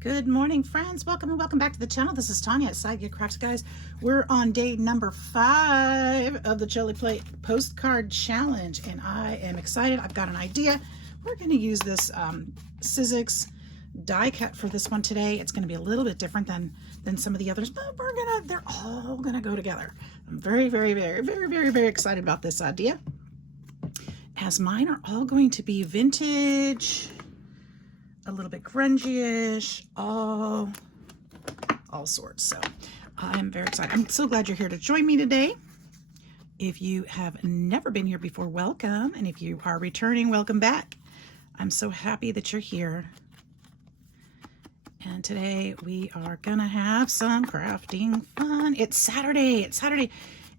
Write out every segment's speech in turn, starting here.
Good morning, friends. Welcome and welcome back to the channel. This is Tanya at Sidegigcrafts, guys. We're on day number 5 of the Chili Plate Postcard Challenge, and I am excited. I've got an idea. We're going to use this Sidegigcrafts die cut for this one today. It's going to be a little bit different than some of the others, but they're all gonna go together. I'm very excited about this idea, as mine are all going to be vintage, a little bit grungy-ish, all sorts. So I'm very excited. I'm so glad you're here to join me today. If you have never been here before, welcome. And if you are returning, welcome back. I'm so happy that you're here. And today we are gonna have some crafting fun. It's Saturday.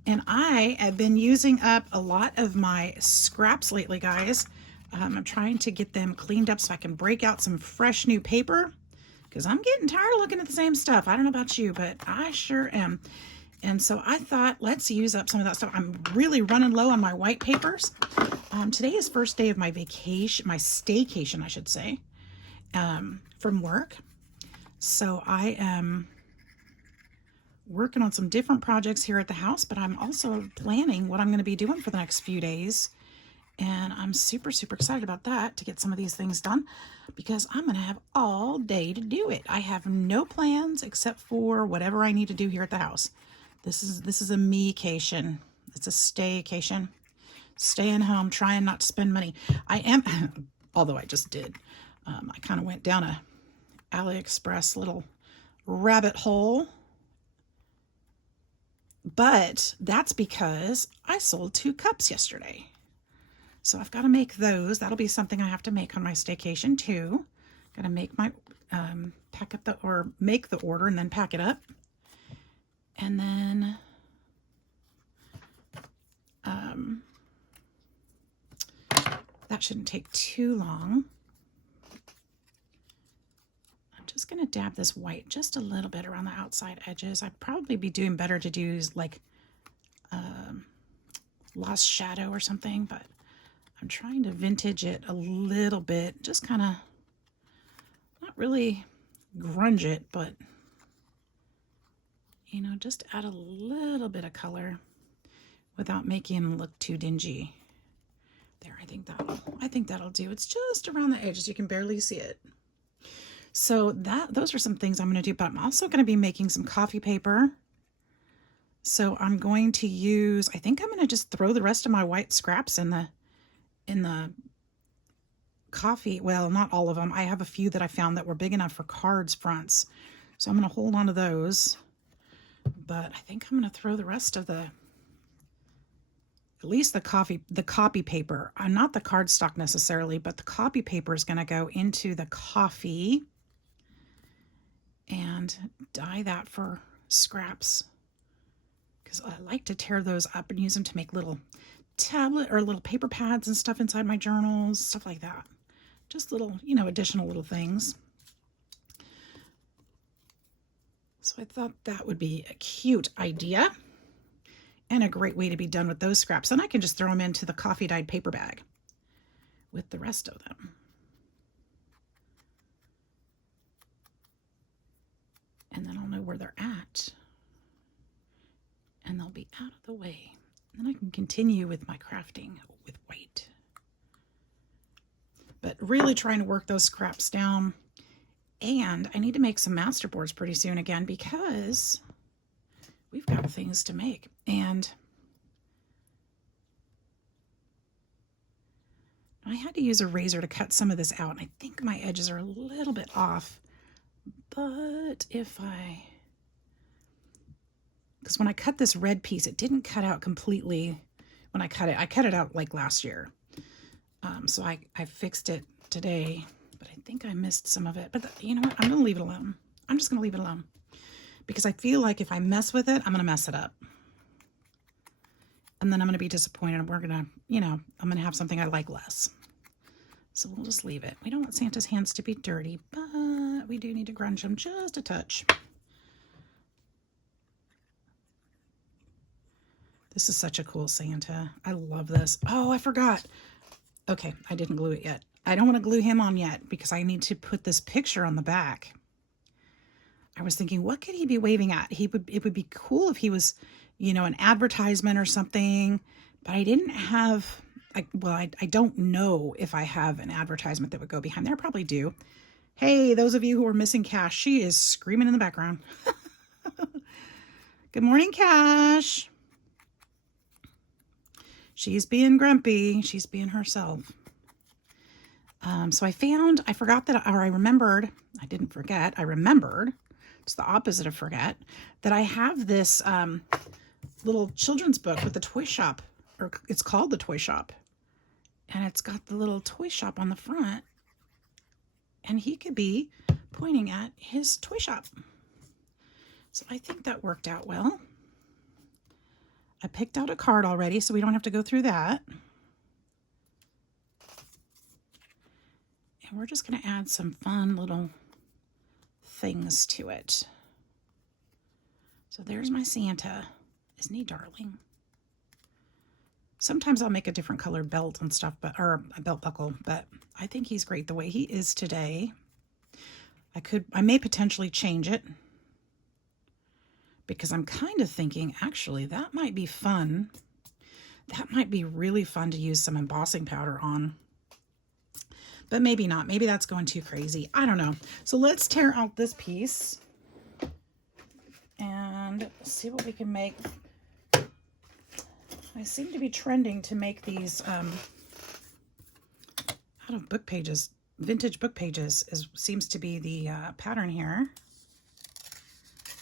And I have been using up a lot of my scraps lately, guys. I'm trying to get them cleaned up so I can break out some fresh new paper, because I'm getting tired of looking at the same stuff. I don't know about you, but I sure am. And so I thought, let's use up some of that stuff. I'm really running low on my white papers. Today is first day of my vacation, my staycation, I should say, from work. So I am working on some different projects here at the house, but I'm also planning what I'm going to be doing for the next few days. And I'm super excited about that, to get some of these things done, because I'm going to have all day to do it. I have no plans except for whatever I need to do here at the house. This is a me-cation. It's a staycation. Staying home, trying not to spend money. I am, although I just did. I kind of went down a AliExpress little rabbit hole. But that's because I sold 2 cups yesterday. So I've got to make those. That'll be something I have to make on my staycation too. Got to make my make the order and then pack it up. And then that shouldn't take too long. I'm just going to dab this white just a little bit around the outside edges. I'd probably be doing better to do like Lost Shadow or something, but I'm trying to vintage it a little bit, just kind of not really grunge it, but you know, just add a little bit of color without making him look too dingy. There, I think that'll do. It's just around the edges. You can barely see it. So those are some things I'm going to do, but I'm also going to be making some coffee paper. So I'm going to use, I think I'm going to just throw the rest of my white scraps in the coffee. Well, not all of them. I have a few that I found that were big enough for cards fronts. So I'm going to hold on to those. But I think I'm going to throw the rest of at least the copy paper. I'm not the cardstock necessarily, but the copy paper is going to go into the coffee and dye that for scraps, because I like to tear those up and use them to make little tablet or little paper pads and stuff inside my journals, stuff like that. Just little, you know, additional little things. So I thought that would be a cute idea and a great way to be done with those scraps. And I can just throw them into the coffee dyed paper bag with the rest of them. And then I'll know where they're at, and they'll be out of the way. And then I can continue with my crafting with white. But really trying to work those scraps down. And I need to make some masterboards pretty soon again, because we've got things to make. And I had to use a razor to cut some of this out. And I think my edges are a little bit off. But because when I cut this red piece, it didn't cut out completely when I cut it. I cut it out like last year. So I fixed it today, but I think I missed some of it. But you know what? I'm going to leave it alone. I'm just going to leave it alone, because I feel like if I mess with it, I'm going to mess it up. And then I'm going to be disappointed, and we're going to, you know, I'm going to have something I like less. So we'll just leave it. We don't want Santa's hands to be dirty, but we do need to grunge them just a touch. This is such a cool Santa. I love this. Oh, I forgot. Okay, I didn't glue it yet. I don't want to glue him on yet, because I need to put this picture on the back. I was thinking, what could he be waving at? It would be cool if he was, you know, an advertisement or something, but I didn't have, I don't know if I have an advertisement that would go behind there. I probably do. Hey, those of you who are missing Cash, she is screaming in the background. Good morning, Cash. She's being grumpy. She's being herself. So I remembered, I didn't forget, I remembered, it's the opposite of forget, that I have this little children's book with the toy shop, or it's called the toy shop. And it's got the little toy shop on the front. And he could be pointing at his toy shop. So I think that worked out well. I picked out a card already, so we don't have to go through that. And we're just going to add some fun little things to it. So there's my Santa. Isn't he darling? Sometimes I'll make a different color belt and stuff, or a belt buckle, but I think he's great the way he is today. I may potentially change it, because I'm kind of thinking, actually, that might be fun. That might be really fun to use some embossing powder on. But maybe not. Maybe that's going too crazy. I don't know. So let's tear out this piece and see what we can make. I seem to be trending to make these out of book pages. Vintage book pages seems to be the pattern here.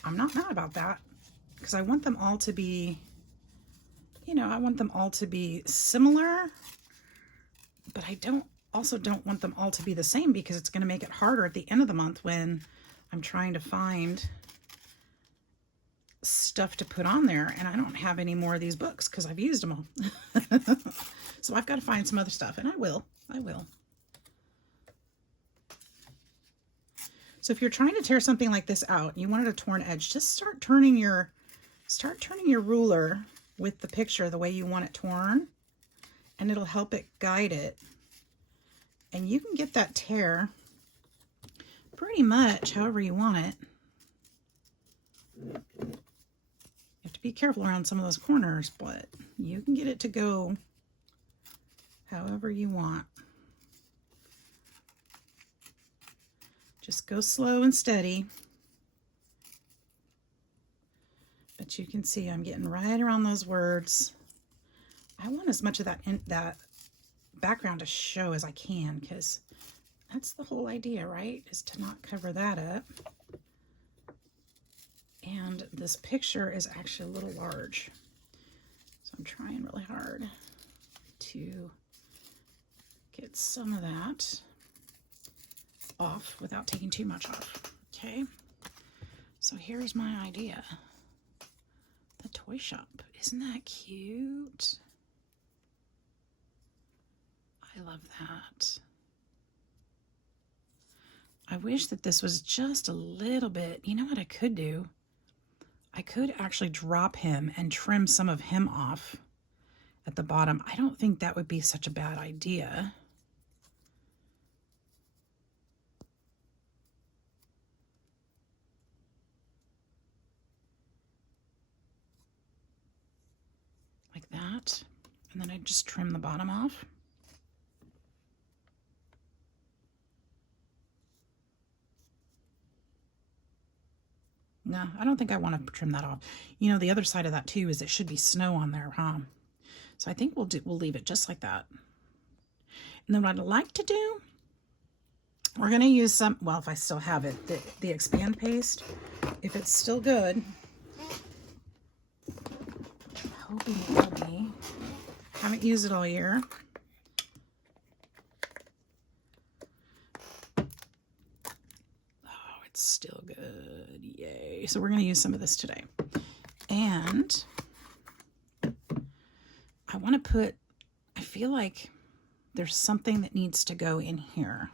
I'm not mad about that, because I want them all to be, you know, I want them all to be similar, but I also don't want them all to be the same, because it's going to make it harder at the end of the month when I'm trying to find stuff to put on there, and I don't have any more of these books because I've used them all. So I've got to find some other stuff, and I will. So if you're trying to tear something like this out, and you wanted a torn edge, just start turning your ruler with the picture the way you want it torn, and it'll help it guide it. And you can get that tear pretty much however you want it. You have to be careful around some of those corners, but you can get it to go however you want. Just go slow and steady. But you can see I'm getting right around those words. I want as much of that background to show as I can, because that's the whole idea, right? Is to not cover that up. And this picture is actually a little large, so I'm trying really hard to get some of that off without taking too much off. Okay, so here's my idea. The toy shop. Isn't that cute? I love that. I wish that this was just a little bit, you know what I could do? I could actually drop him and trim some of him off at the bottom. I don't think that would be such a bad idea. Like that. And then I just trim the bottom off. No, I don't think I want to trim that off. You know, the other side of that too is it should be snow on there, huh? So I think we'll leave it just like that. And then what I'd like to do, we're going to use some, well, if I still have it, the expand paste, if it's still good. I'm hoping it will be. Haven't used it all year. Oh, it's still good. Yay. So we're going to use some of this today. And I want to put, I feel like there's something that needs to go in here.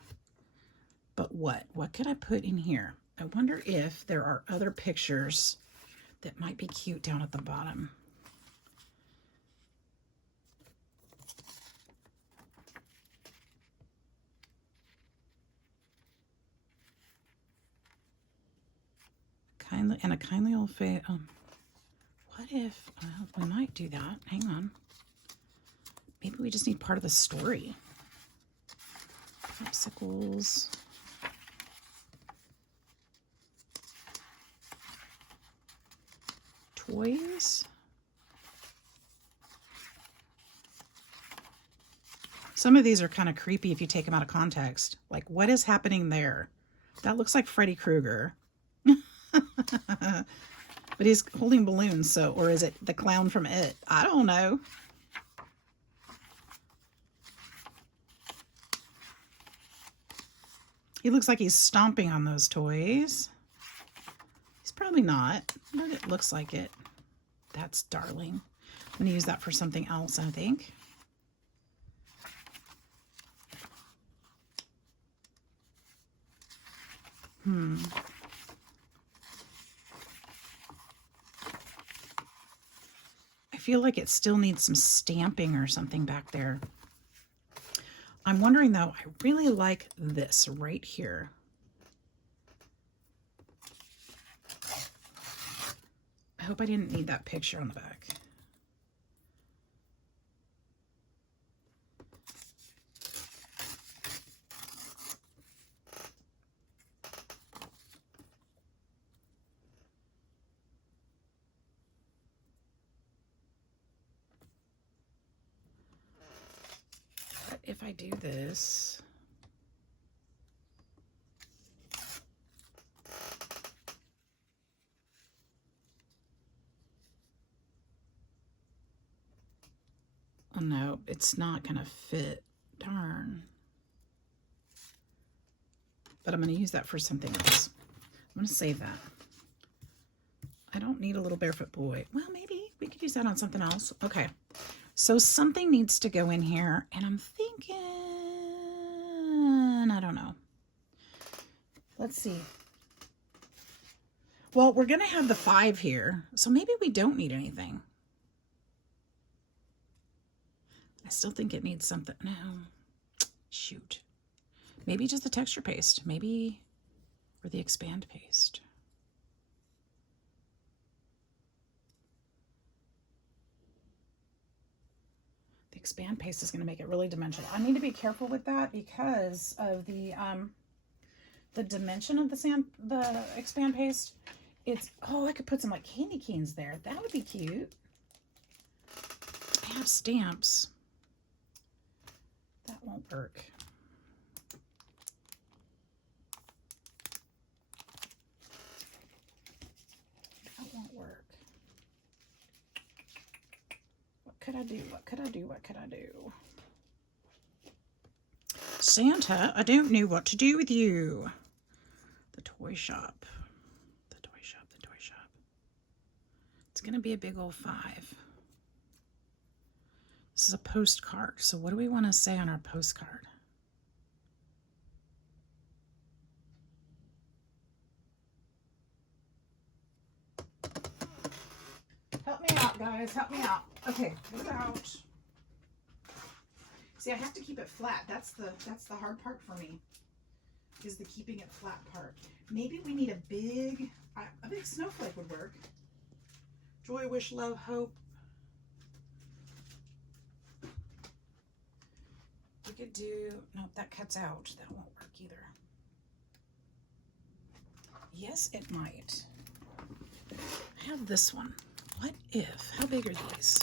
But what? What could I put in here? I wonder if there are other pictures that might be cute down at the bottom. a kindly old face. What if, well, we might do that. Hang on. Maybe we just need part of the story. Popsicles. Toys. Some of these are kind of creepy if you take them out of context. Like, what is happening there? That looks like Freddy Krueger. But he's holding balloons, so, or is it the clown from It? I don't know. He looks like he's stomping on those toys. He's probably not, but it looks like it. That's darling. I'm going to use that for something else, I think. I feel like it still needs some stamping or something back there. I'm wondering though, I really like this right here. I hope I didn't need that picture on the back. What if I do this? Oh no, it's not gonna fit. Darn. But I'm gonna use that for something else. I'm gonna save that. I don't need a little barefoot boy. Well, maybe we could use that on something else. Okay, so something needs to go in here, and I'm thinking, I don't know. Let's see. Well, we're gonna have the 5 here, so maybe we don't need anything. I still think it needs something. No, shoot. Maybe just the texture paste, maybe, or the expand paste. The expand paste is going to make it really dimensional. I need to be careful with that because of the dimension of the expand paste. It's, oh, I could put some like candy canes there. That would be cute. I have stamps. That won't work. That won't work. What could I do? What could I do? What could I do? Santa, I don't know what to do with you. The toy shop. The toy shop. The toy shop. It's going to be a big old 5. This is a postcard. So what do we want to say on our postcard? Help me out, guys. Help me out. Okay, get it out. See, I have to keep it flat. That's the hard part for me, is the keeping it flat part. Maybe we need a big snowflake would work. Joy, wish, love, hope. We could do, nope, that cuts out. That won't work either. Yes, it might. I have this one. What if? How big are these?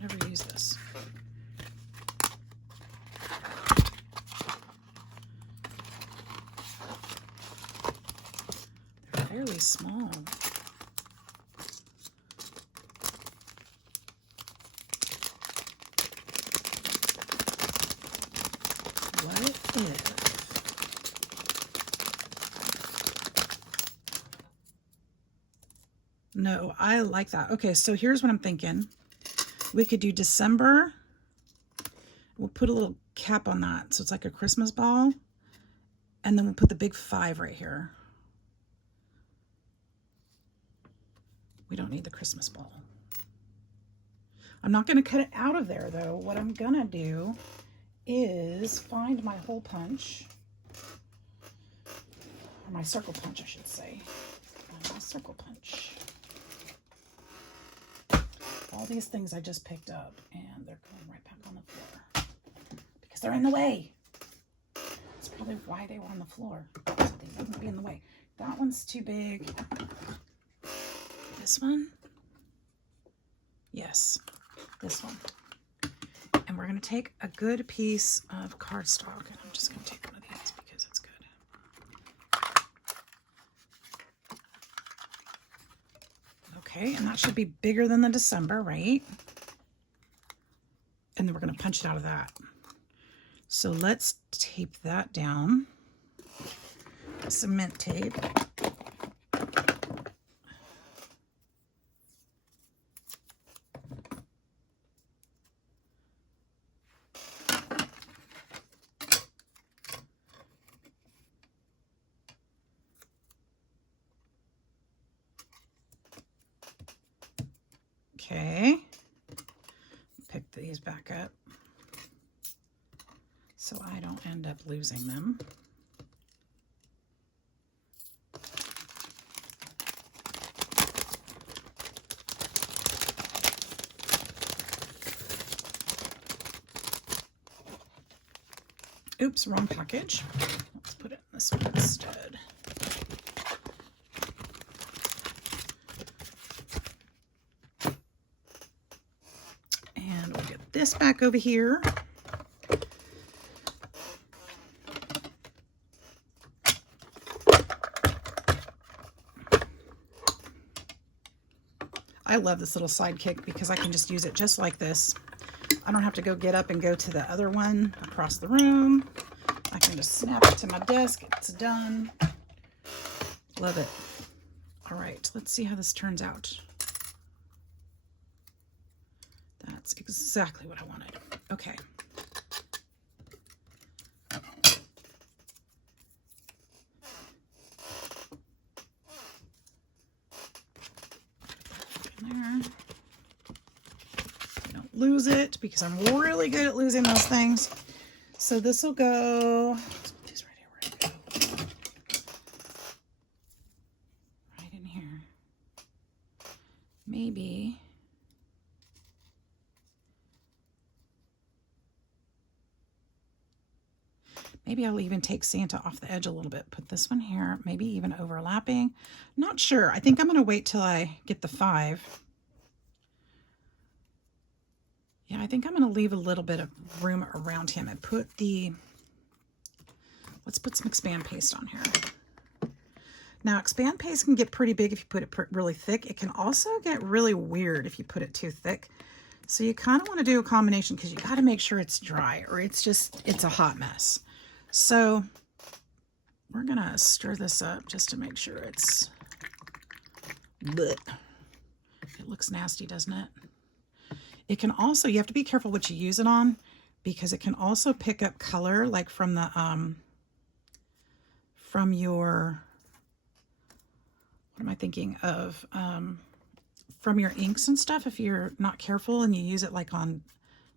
Never use this. They're fairly small. What if? No, I like that. Okay, so here's what I'm thinking. We could do December. We'll put a little cap on that, so it's like a Christmas ball. And then we'll put the big 5 right here. We don't need the Christmas ball. I'm not going to cut it out of there, though. What I'm going to do is find my hole punch. Or my circle punch, I should say. My circle punch. All these things I just picked up, and they're going right back on the floor because they're in the way. That's probably why they were on the floor, so they wouldn't be in the way. That one's too big. This one? Yes, this one. And we're going to take a good piece of cardstock, and I'm just going to take one of these because it's good. Okay, and that should be bigger than the December, right? And then we're going to punch it out of that. So let's tape that down. Cement tape. Okay, pick these back up so I don't end up losing them. Oops, wrong package. Let's put it in this one instead. This back over here. I love this little sidekick because I can just use it just like this. I don't have to go get up and go to the other one across the room. I can just snap it to my desk. It's done. Love it. All right, let's see how this turns out. That's exactly what I wanted. Okay. In there. Don't lose it because I'm really good at losing those things. So this will go. Let's put these right here where I go. Right in here. Maybe. Maybe I'll even take Santa off the edge a little bit. Put this one here, maybe even overlapping. Not sure. I think I'm going to wait till I get the 5. Yeah, I think I'm going to leave a little bit of room around him and put the, let's put some expand paste on here. Now, expand paste can get pretty big if you put it really thick. It can also get really weird if you put it too thick. So you kind of want to do a combination because you got to make sure it's dry or it's a hot mess. So we're going to stir this up just to make sure it's, bleh. It looks nasty, doesn't it? It can also, you have to be careful what you use it on because it can also pick up color like from the, from your, what am I thinking of? From your inks and stuff. If you're not careful and you use it like on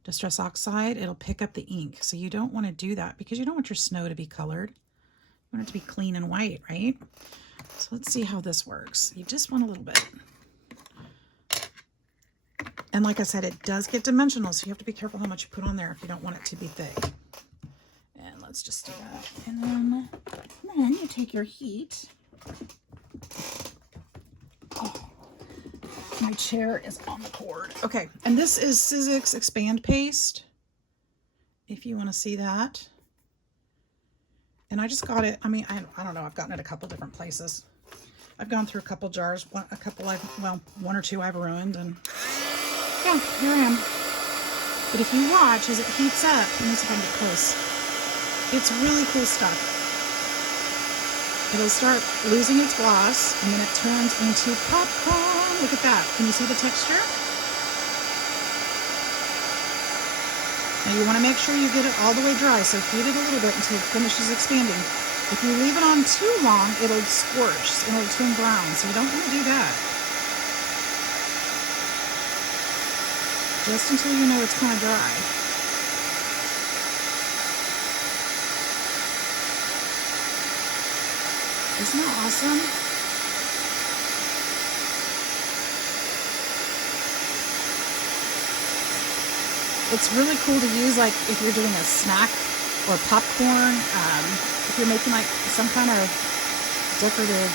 Distress Oxide, it'll pick up the ink. So you don't want to do that because you don't want your snow to be colored. You want it to be clean and white, right? So let's see how this works. You just want a little bit. And like I said, it does get dimensional, so you have to be careful how much you put on there if you don't want it to be thick. And let's just do that. And then you take your heat. Oh, my chair is on the cord. Okay, and this is Sidegigcrafts Expand Paste, if you want to see that. And I just got it, I mean, I don't know, I've gotten it a couple different places. I've gone through a couple jars, one or two I've ruined, and yeah, here I am. But if you watch as it heats up, let me see if I can get close. It's really cool stuff. It'll start losing its gloss, and then it turns into popcorn. Look at that. Can you see the texture? Now you want to make sure you get it all the way dry, so heat it a little bit until it finishes expanding. If you leave it on too long, it'll scorch, it'll turn brown, so you don't want to do that. Just until you know it's kind of dry. Isn't that awesome? It's really cool to use, like, if you're doing a snack or popcorn, if you're making like some kind of decorative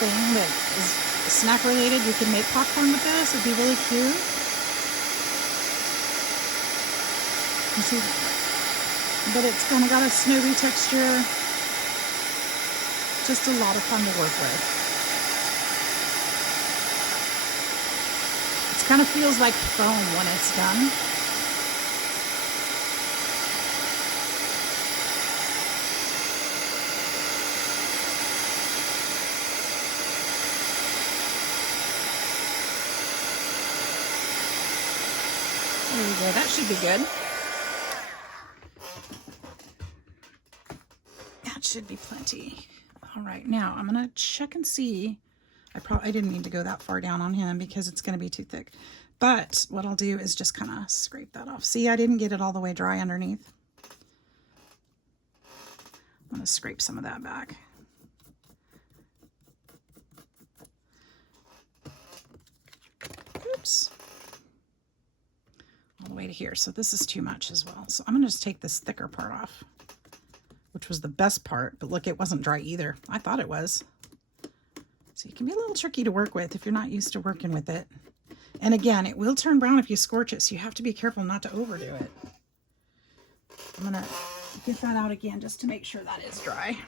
thing that is snack related, you can make popcorn with this. It'd be really cute. You see, but it's kind of got a snowy texture. Just a lot of fun to work with. It kind of feels like foam when it's done. There we go. That should be good. That should be plenty. All right, now I'm gonna check and see. I didn't need to go that far down on him because it's gonna be too thick. But what I'll do is just kind of scrape that off. See, I didn't get it all the way dry underneath. I'm gonna scrape some of that back. Oops. All the way to here. So this is too much as well. So I'm gonna just take this thicker part off, which was the best part, but look, it wasn't dry either. I thought it was. So it can be a little tricky to work with if you're not used to working with it. And again, it will turn brown if you scorch it, so you have to be careful not to overdo it. I'm gonna get that out again just to make sure that is dry.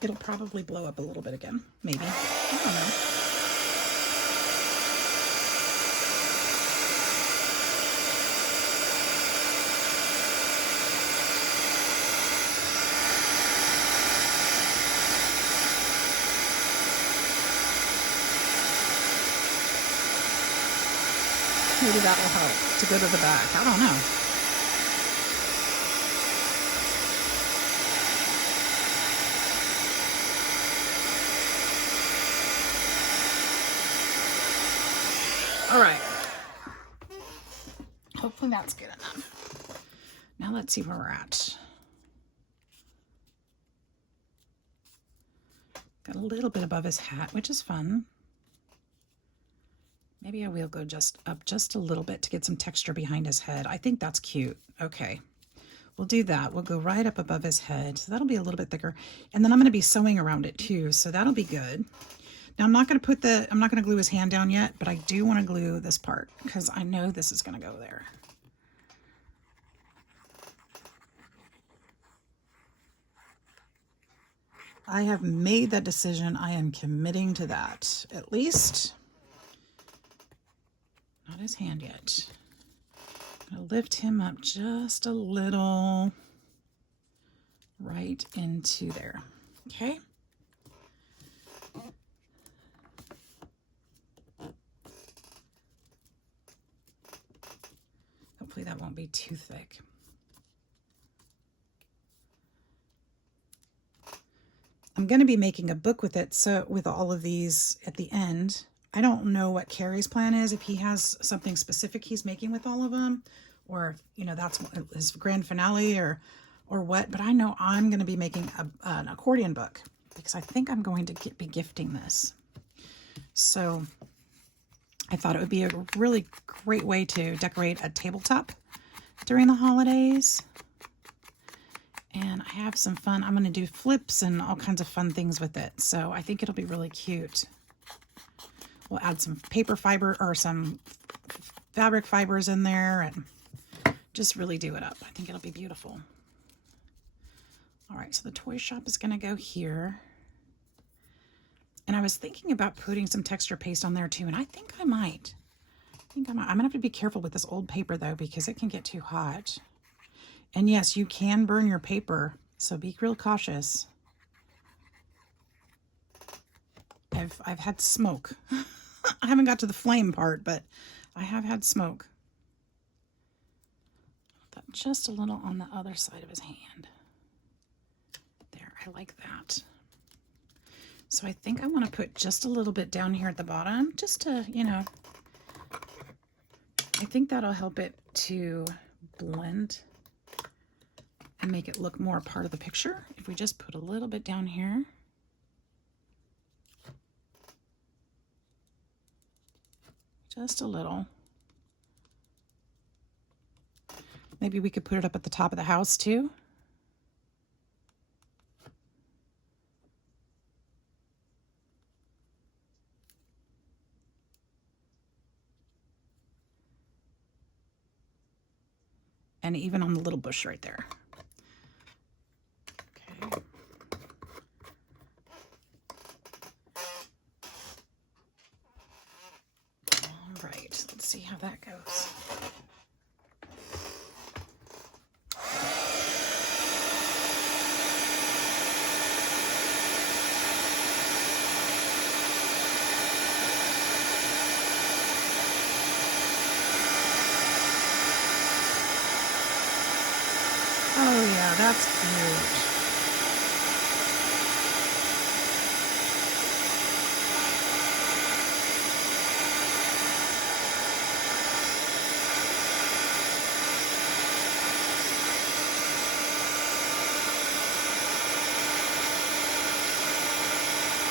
It'll probably blow up a little bit again, maybe. I don't know. Maybe that will help to go to the back. I don't know. All right. Hopefully that's good enough. Now let's see where we're at. Got a little bit above his hat, which is fun. Maybe I will go just up just a little bit to get some texture behind his head. I think that's cute. Okay, we'll do that. We'll go right up above his head. So that'll be a little bit thicker. And then I'm going to be sewing around it too. So that'll be good. Now I'm not going to glue his hand down yet, but I do want to glue this part because I know this is going to go there. I have made that decision. I am committing to that, at least. Not his hand yet. I'm going to lift him up just a little right into there. Okay. Hopefully that won't be too thick. I'm going to be making a book with it, so with all of these at the end. I don't know what Carrie's plan is, if he has something specific he's making with all of them, or, you know, that's his grand finale or what, but I know I'm going to be making an accordion book because I think I'm going to be gifting this. So I thought it would be a really great way to decorate a tabletop during the holidays. And I have some fun. I'm going to do flips and all kinds of fun things with it. So I think it'll be really cute. We'll add some paper fiber or some fabric fibers in there and just really do it up. I think it'll be beautiful. All right, so the toy shop is going to go here. And I was thinking about putting some texture paste on there too, and I think I might. I'm going to have to be careful with this old paper though, because it can get too hot. And yes, you can burn your paper, so be real cautious. I've had smoke. I haven't got to the flame part, but I have had smoke. Just a little on the other side of his hand. There, I like that. So I think I want to put just a little bit down here at the bottom, just to, you know, I think that'll help it to blend and make it look more part of the picture. If we just put a little bit down here. Just a little. Maybe we could put it up at the top of the house too. And even on the little bush right there. Okay. All right, let's see how that goes. Oh yeah, that's cute.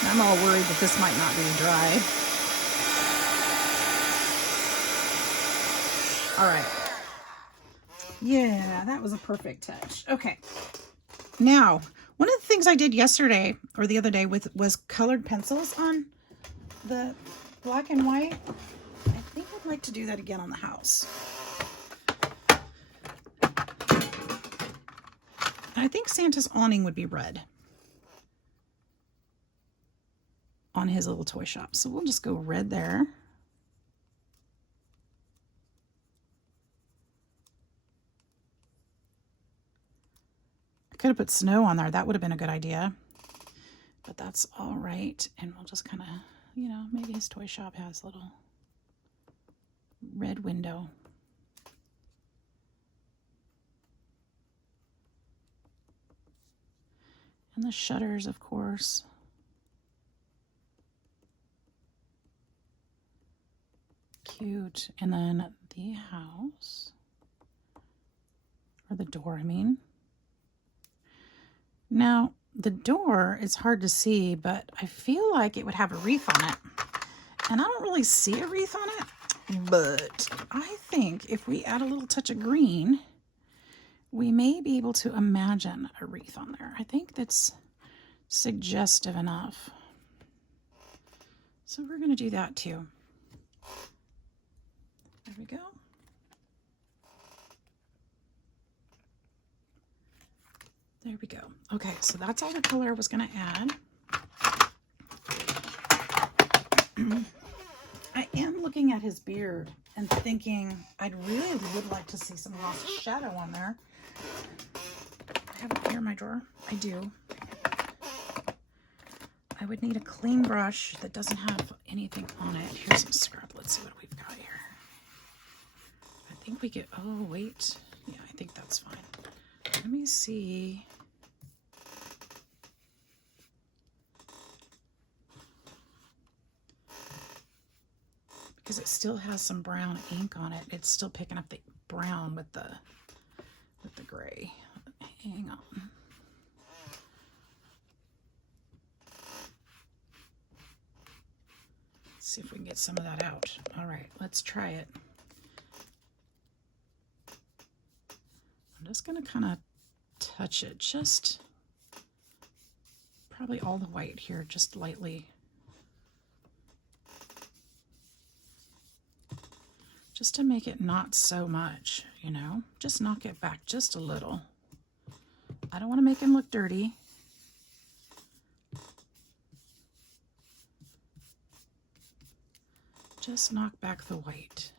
I'm all worried that this might not be dry. All right. Yeah, that was a perfect touch. Okay. Now, one of the things I did yesterday or the other day was colored pencils on the black and white. I think I'd like to do that again on the house. I think Santa's awning would be red on his little toy shop. So we'll just go red there. I could have put snow on there. That would have been a good idea. But that's all right. And we'll just kind of, you know, maybe his toy shop has a little red window. And the shutters, of course. Cute. And then the house, or the door, I mean. Now, the door is hard to see, but I feel like it would have a wreath on it. And I don't really see a wreath on it, but I think if we add a little touch of green, we may be able to imagine a wreath on there. I think that's suggestive enough. So we're going to do that too. There we go. There we go. Okay, so that's all the color I was going to add. I am looking at his beard and thinking I really would like to see some lost shadow on there. I have it here in my drawer. I do. I would need a clean brush that doesn't have anything on it. Here's some scrub. Let's see what we've got here. I think we get, oh, wait. Yeah, I think that's fine. Let me see. Because it still has some brown ink on it. It's still picking up the brown with the gray. Hang on. Let's see if we can get some of that out. All right, let's try it. I'm just going to kind of touch it, just probably all the white here, just lightly. Just to make it not so much, you know, just knock it back just a little. I don't want to make him look dirty. Just knock back the white.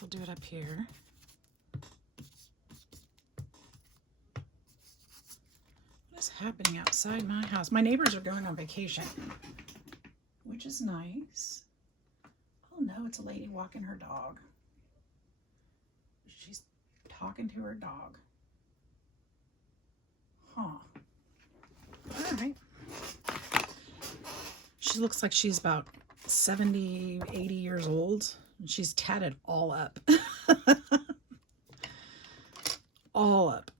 We'll do it up here. What is happening outside my house? My neighbors are going on vacation, which is nice. Oh no, it's a lady walking her dog. She's talking to her dog. Huh. All right. She looks like she's about 70, 80 years old. And she's tatted all up. All up.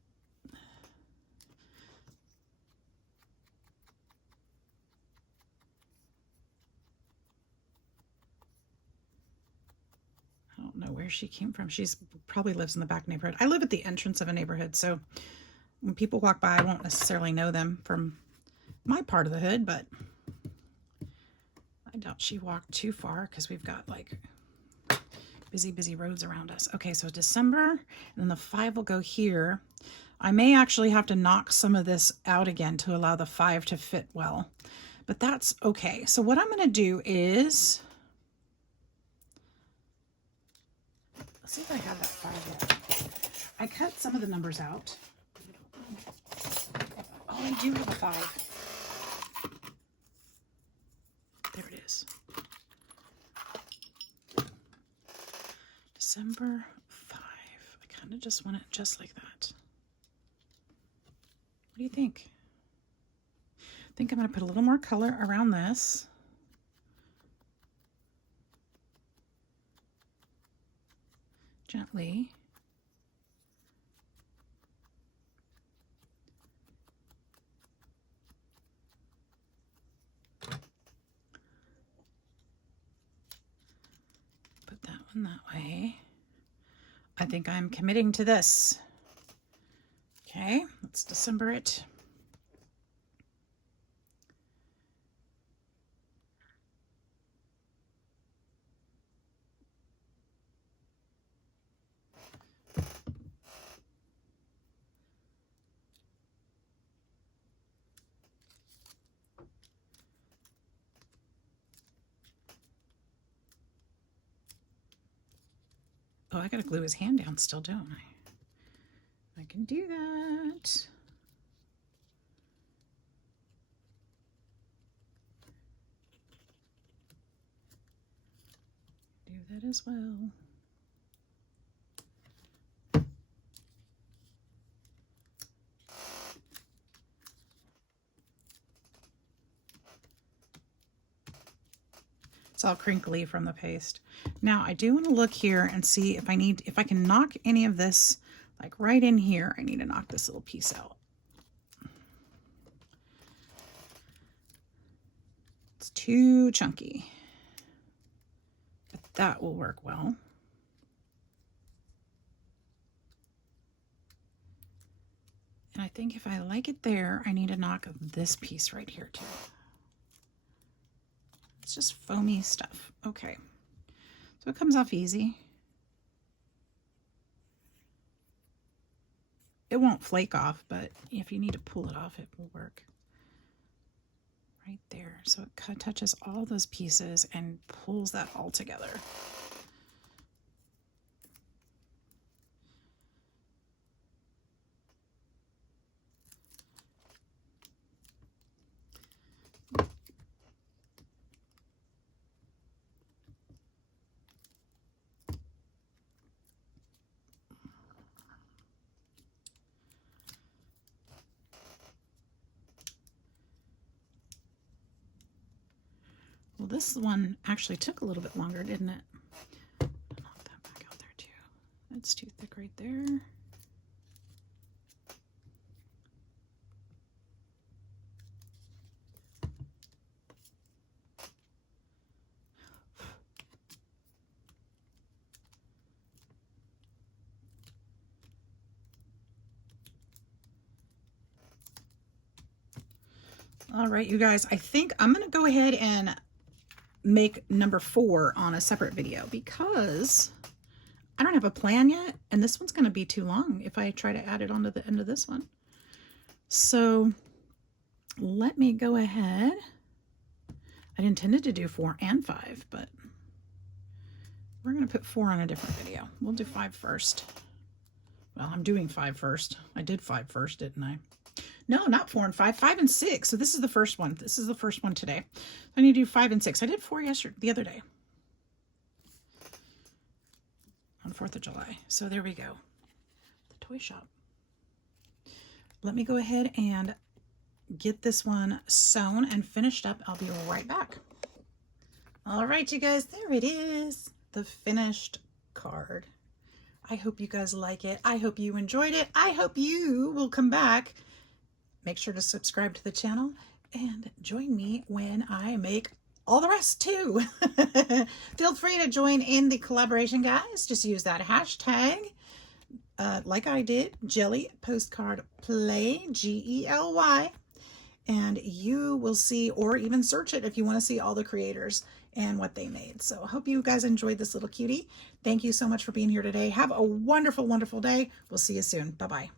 she came from. She's probably lives in the back neighborhood. I live at the entrance of a neighborhood, so when people walk by, I won't necessarily know them from my part of the hood, but I doubt she walked too far because we've got like busy roads around us. Okay, so December, and then the 5 will go here. I may actually have to knock some of this out again to allow the 5 to fit well, but that's okay. So what I'm going to do is, let's see if I have that 5 yet. I cut some of the numbers out. Oh, I do have a 5. There it is. December 5. I kind of just want it just like that. What do you think? I think I'm going to put a little more color around this. Gently. Put that one that way. I think I'm committing to this. Okay, let's December it. Oh, I gotta glue his hand down still, don't I? I can do that. Do that as well. It's all crinkly from the paste. Now I do want to look here and see if I can knock any of this, like right in here. I need to knock this little piece out. It's too chunky, but that will work well. And I think if I like it there, I need to knock this piece right here too. It's just foamy stuff. Okay, so it comes off easy. It won't flake off, but if you need to pull it off, it will work. Right there. So it touches all those pieces and pulls that all together. Well, this one actually took a little bit longer, didn't it? Knock that back out there too. That's too thick right there. All right, you guys, I think I'm going to go ahead and make number 4 on a separate video because I don't have a plan yet, and this one's going to be too long if I try to add it onto the end of this one. So let me go ahead. I'd intended to do 4 and 5, but we're going to put 4 on a different video. We'll do 5 first. Well, I'm doing 5 first. I did 5 first, didn't I? No, not 4 and 5, 5 and 6. So this is the first one. This is the first one today. I need to do 5 and 6. I did 4 the other day on 4th of July. So there we go. The toy shop. Let me go ahead and get this one sewn and finished up. I'll be right back. All right, you guys, there it is. The finished card. I hope you guys like it. I hope you enjoyed it. I hope you will come back. Make sure to subscribe to the channel and join me when I make all the rest too. Feel free to join in the collaboration, guys. Just use that hashtag, like I did, Jelly Postcard Play, Gely, and you will see, or even search it if you want to see all the creators and what they made. So I hope you guys enjoyed this little cutie. Thank you so much for being here today. Have a wonderful, wonderful day. We'll see you soon. Bye-bye.